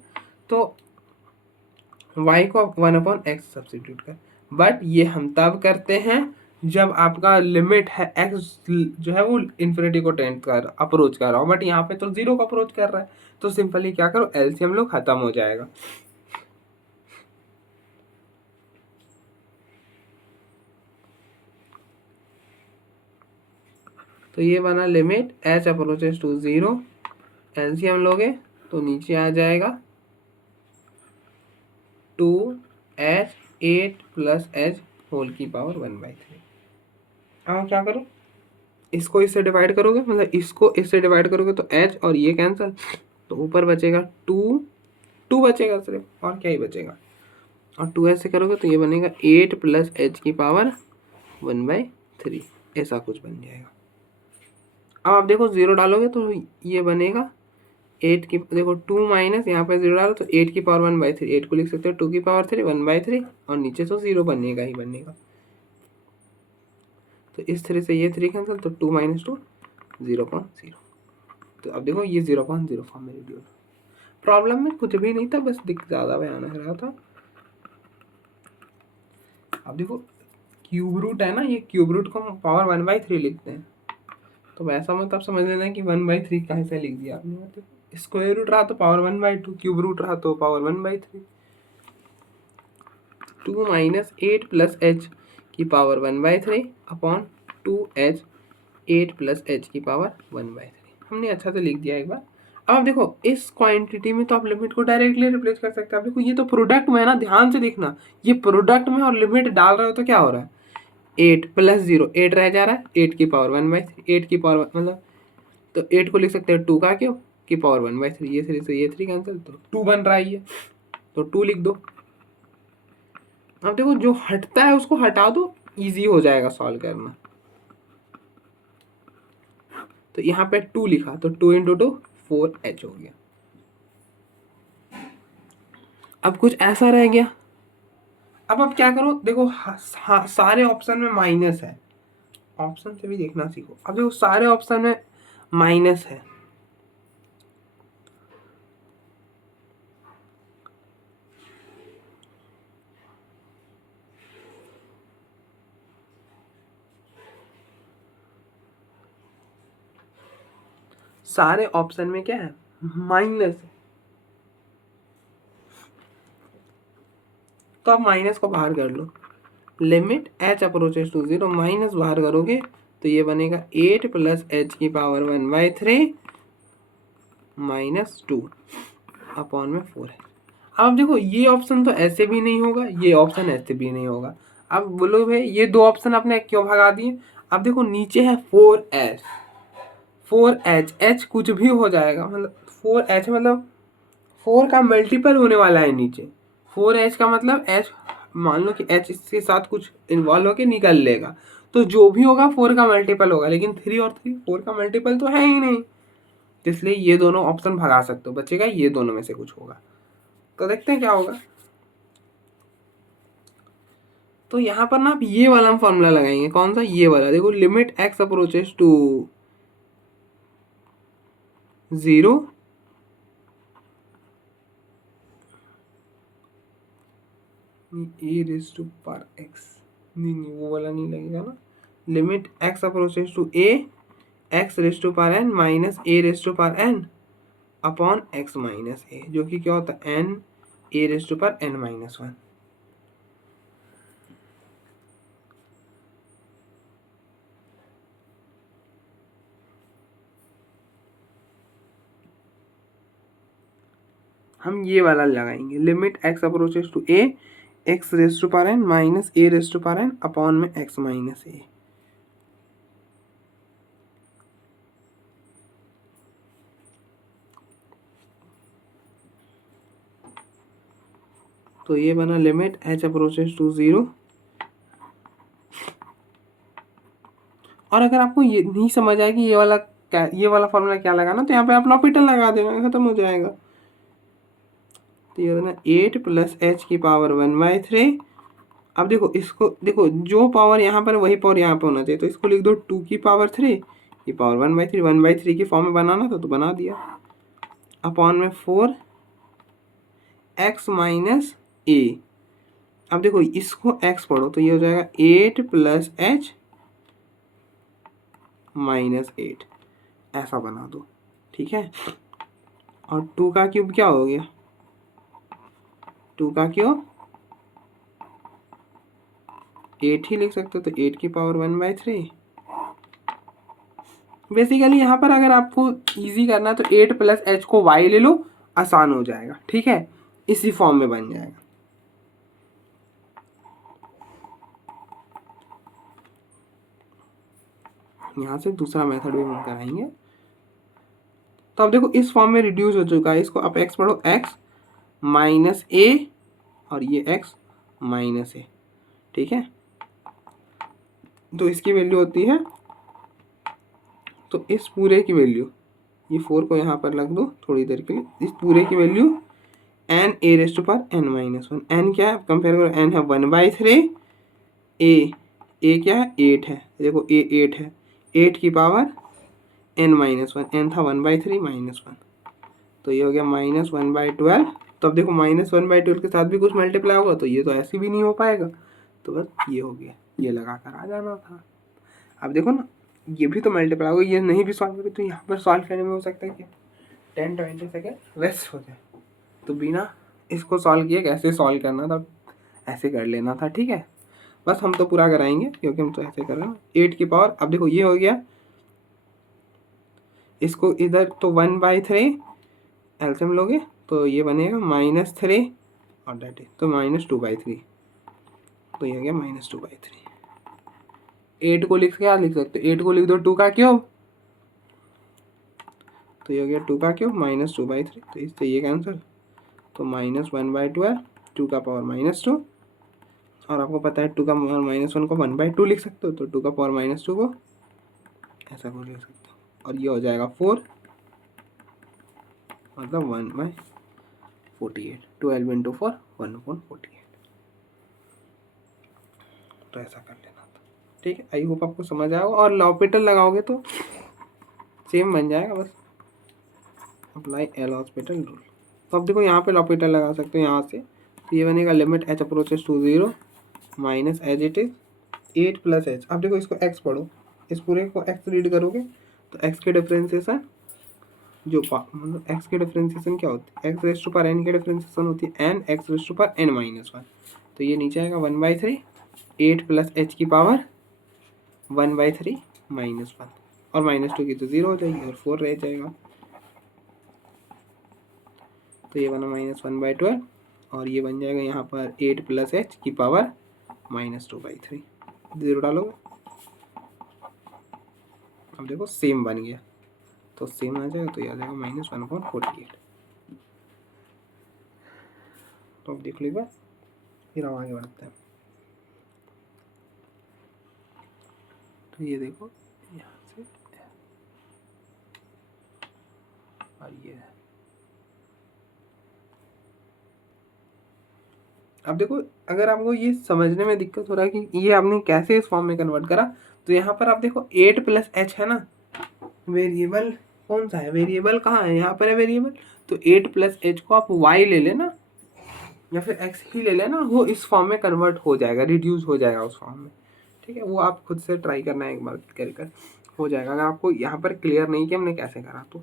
तो y को 1/x सब्सिट्यूट कर, बट ये हम तब करते हैं जब आपका लिमिट है x जो है वो इन्फिनिटी को टेंड कर अप्रोच कर रहा हो, बट यहाँ पे तो 0 को अप्रोच कर रहा है, तो सिंपली क्या करो, एलसीएम लो, खत्म हो जाएगा। तो ये बना limit h approaches to 0, LCM लोगे तो नीचे आ जाएगा 2h 8 प्लस h होल की पावर 1/3। अब क्या करो, इसको इससे डिवाइड करोगे, मतलब इसको इससे डिवाइड करोगे तो h और ये कैंसिल, तो ऊपर बचेगा 2 बचेगा सिर्फ, और क्या ही बचेगा, और 2h से करोगे तो ये बनेगा 8 प्लस h की पावर 1/3, ऐसा कुछ बन जाएगा। अब आप देखो 0 डालोगे तो ये बनेगा 8 की, देखो 2 माइनस यहाँ पे 0 डालो तो 8 की पावर 1/3, 8 को लिख सकते हो 2 की पावर 3 1/3, और नीचे तो 0 बनेगा ही बनेगा। तो इस तरह से ये 3 कैंसिल, तो 2 माइनस 2 0.0। तो अब देखो ये 0.0 फॉर्म में रिड्यूस। प्रॉब्लम में कुछ भी नहीं था, बस दिख ज़्यादा बयान रहा था। अब देखो क्यूब रूट है ना, ये क्यूब रूट को हम पावर 1/3 लिखते हैं, तो वैसा मतलब समझ लेना कि 1/3 कैसे लिख दिया आपने, स्क्वायर रूट रहा तो पावर 1/2, क्यूब रूट रहा तो पावर 1/3। 2 माइनस 8 प्लस h की power 1/3 upon 2h 8 plus h की पावर 1/3 हमने अच्छा से लिख दिया एक बार। अब देखो इस क्वांटिटी में तो आप लिमिट को डायरेक्टली रिप्लेस कर सकते हैं। अब देखो ये तो प्रोडक्ट में है ना, ध्यान से देखना, ये प्रोडक्ट में और लिमिट डाल रहे हो तो क्या हो रहा है, 8 प्लस 0 8 रह जा रहा है, 8 की पावर 1/3, 8 की पावर मतलब, तो 8 को लिख सकते हैं 2 का क्यों की पावर 1/3, ये 3 से ये 3 कैंसिल, तो 2 बन रहा है ये, तो 2 लिख दो। अब देखो जो हटता है उसको हटा दो, इजी हो जाएगा सॉल्व करना। तो यहाँ पे 2 लिखा तो 2 इंटू 2 4h हो गया। अब कुछ ऐसा रह गया, अब आप क्या करो, देखो सारे ऑप्शन में माइनस है, ऑप्शन से भी देखना सीखो। अब देखो सारे ऑप्शन में माइनस है, सारे ऑप्शन में क्या है, माइनस है, तो आप माइनस को बाहर कर लो, limit h approaches to 0 minus बाहर करोगे तो ये बनेगा 8 प्लस h की पावर 1/3 माइनस 2 अपॉन में 4 है। अब देखो ये ऑप्शन तो ऐसे भी नहीं होगा, ये ऑप्शन ऐसे भी नहीं होगा। अब बोलो भाई ये दो ऑप्शन आपने क्यों भगा दिए। अब देखो नीचे है 4h h कुछ भी हो जाएगा, मतलब 4h मतलब 4 का मल्टीपल होने वाला है नीचे, 4h का मतलब h, मान लो कि h इसके साथ कुछ इन्वॉल्व होके निकल लेगा, तो जो भी होगा 4 का मल्टीपल होगा, लेकिन 3 और 3 4 का मल्टीपल तो है ही नहीं, तो इसलिए ये दोनों ऑप्शन भगा सकते हो, बचेगा ये दोनों में से कुछ होगा। तो देखते हैं क्या होगा। तो यहाँ पर ना आप ये वाला हम फॉर्मूला लगाएंगे, कौन सा, ये वाला, देखो limit x approaches to 0 e raise to power x, नहीं वो वाला नहीं लगेगा ना, limit x approaches to a x raise to power n minus a raise to power n upon x minus a, जो कि क्या होता है n a raise to power n minus 1। हम ये वाला लगाएंगे, limit x approaches to a x raise to power n minus a raise to power n upon में x माइनस a। तो ये बना लिमिट h अप्रोचेस टू 0। और अगर आपको ये नहीं समझ आए कि ये वाला क्या, ये वाला फॉर्मूला क्या लगाना, तो यहाँ पे आप लॉपिटल लगा देना, खत्म हो जाएगा। तो ये बना 8 प्लस एच की पावर 1/3। अब देखो इसको, देखो जो पावर यहाँ पर वही पावर यहाँ पे होना चाहिए, तो इसको लिख दो 2 की पावर 3, ये पावर 1/3, 1/3 की फॉर्म में बनाना था तो बना दिया। अपॉन में 4 x माइनस ए। अब देखो इसको x पढ़ो तो ये हो जाएगा 8 प्लस एच माइनस 8, ऐसा बना दो, ठीक है। और 2 का क्यूब क्या हो गया, 2 का क्यूब 8 ही लिख सकते हो, तो 8 की पावर 1/3। बेसिकली यहाँ पर अगर आपको इजी करना है तो 8 प्लस एच को y ले लो, आसान हो जाएगा, ठीक है, इसी फॉर्म में बन जाएगा। यहाँ से दूसरा मेथड भी हम कराएंगे। तो अब देखो इस फॉर्म में रिड्यूस हो चुका है, इसको आप x पढ़ो, x माइनस ए और ये x माइनस ए, ठीक है। तो इसकी वैल्यू होती है, तो इस पूरे की वैल्यू, ये 4 को यहाँ पर रख दो थोड़ी देर के लिए, इस पूरे की value n a raise to power n minus 1। n क्या है, कंपेयर करो, n है 1/3, a क्या है 8 है, देखो a 8 है, 8 की पावर n माइनस 1, n था 1/3 माइनस 1, तो ये हो गया -1/12। तो अब देखो -1/12 के साथ भी कुछ मल्टीप्लाई होगा, तो ये तो ऐसे भी नहीं हो पाएगा, तो बस ये हो गया, ये लगा कर आ जाना था। अब देखो ना, ये भी तो मल्टीप्लाई होगा, ये नहीं भी सॉल्व करें तो यहाँ पर सॉल्व करने में हो सकता है कि 10-20 सेकेंड वेस्ट हो जाए, तो बिना इसको सॉल्व किए कैसे सॉल्व करना था, ऐसे कर लेना था, ठीक है। बस हम तो पूरा कराएंगे क्योंकि हम तो ऐसे कर रहे हैं। 8 की पावर, अब देखो ये हो गया, इसको इधर तो 1/3 एलसीएम लोगे तो ये बनेगा -3 और डेट इज तो -2/3, तो ये हो गया -2/3। 8 को लिख क्या लिख सकते हो, 8 को लिख दो 2 का क्यूब, तो ये हो गया 2 का क्यूब -2/3, तो इससे ये कैंसिल, तो -1/12, 2 का पावर -2, और आपको पता है 2 का पावर -1 को 1/2 लिख सकते हो, तो 2 का पावर -2 को ऐसा को लिख सकते हो, और ये हो जाएगा 4, मतलब 1/48, 12 इंटू 4 1/48, तो ऐसा कर लेना था, ठीक है। आई होप आपको समझ आएगा, और लॉपिटल लगाओगे तो सेम बन जाएगा, बस अप्लाई एल हॉस्पिटल रूल। तो अब देखो यहाँ पे लॉपिटल लगा सकते हो यहाँ से, तो ये बनेगा limit h approaches to 0 minus as it is 8 plus h. अब देखो इसको x पढ़ो, इस पूरे को x रीड करोगे तो x के डिफरेंशिएशन जो मतलब x के डिफरेंशिएशन क्या होती है, x raise to power n के डिफरेंशिएशन होती है n x raise to power n minus 1, तो ये नीचे आएगा 1/3, 8 प्लस h की पावर 1/3 माइनस 1, और -2 की तो 0 हो जाएगी और 4 रह जाएगा, तो ये बना -1/12, और ये बन जाएगा यहाँ पर 8 प्लस एच की पावर -2/3, 0 डालोगे, अब देखो सेम बन गया, तो सेम आ जाएगा, तो ये आ जाएगा -1/48। तो अब देख लीजिए, फिर हम आगे बढ़ते हैं। तो ये देखो यहाँ से, और ये है, अब देखो अगर आपको ये समझने में दिक्कत हो रहा है कि ये आपने कैसे इस फॉर्म में कन्वर्ट करा, तो यहाँ पर आप देखो 8 प्लस एच है ना, वेरिएबल कौन सा है, वेरिएबल कहाँ है, यहाँ पर है वेरिएबल, तो 8 प्लस एच को आप y ले लेना या फिर x ही ले लेना, वो इस फॉर्म में कन्वर्ट हो जाएगा, रिड्यूस हो जाएगा उस फॉर्म में, ठीक है। वो आप खुद से ट्राई करना है एक बार, कर हो जाएगा। अगर आपको यहाँ पर क्लियर नहीं कि हमने कैसे करा, तो